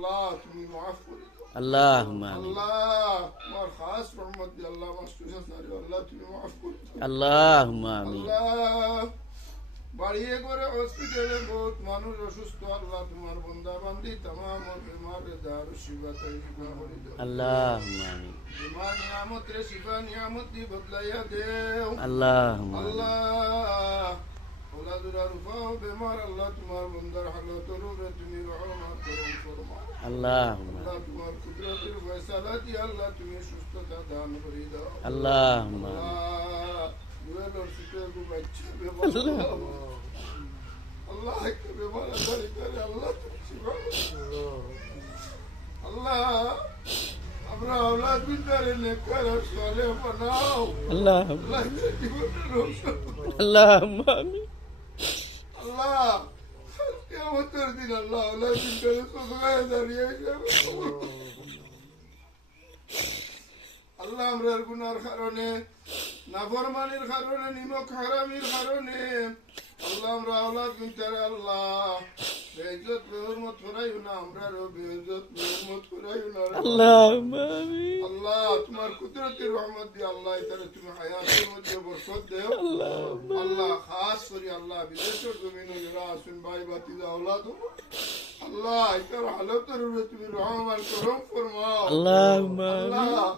আল্লাহ তুমি মাফ করে দাও আল্লাহুম্মা আমিন আল্লাহ তোমার খাস রহমত দিয়ে আল্লাহ মাস্টার সারি আল্লাহ তুমি মাফ করে দাও আল্লাহুম্মা আমিন আল্লাহ বাড়িয়ে করে হসপিটালে বহুত মানুষ অসুস্থ আল্লাহ তোমার বন্দা বান্দি तमाम बीमार दारू शिफा तैयबा করে দাও আল্লাহুম্মা আমিন बीमार नियामत रे शिफा नियामत दी बदलाया देव আল্লাহুম্মা আমিন আল্লাহ ওলাদুরা রুফাও বেমার আল্লাহ তোমার বন্দার হালত রূপে তুমি রহমত করম ফরমাও আল্লাহুম্মা আল্লাহ তোমার কুদরতের ফয়সালা দিয়ে আল্লাহ তুমি সুস্থতা দান করে দাও আল্লাহুম্মা আমিন আল্লাহ দুয়েলোর সুতে গো বাচ্চা বেমার আল্লাহ একটা বেমার আল্লাহ করে আল্লাহ তুমি শিফা আল্লাহ আমরা औलाद বিদারে নেকর সালে বানাও আল্লাহুম্মা আল্লাহ জীবনের রোশন আল্লাহুম্মা আমিন আল্লাহ কিয়ামতের দিন আল্লাহ औलाद বিদারে সদগায় দাঁড়িয়ে যাবে আল্লাহ আমরার গুনার কারণে নাফরমানির কারণে নিমক হারামির কারণে আল্লাহ আমরা औलाद বিদারে আল্লাহ বেইজ্জত বেহুরমত করাইও না আমরারও বেইজ্জত বেহুরমত করাইও না আল্লাহুম্মা আমিন আল্লাহ তোমার কুদরতের রহমত দিয়ে আল্লাহ এটারে তুমি হায়াতের মধ্যে বরকত দেও আল্লাহ খাস করে আল্লাহ বিদেশের জমিনে যারা আসুন ভাই বাতিজা औलाद আল্লাহ এটার হালতের উপরে তুমি রহমান করম ফরমাও আল্লাহুম্মা আমিন আল্লাহ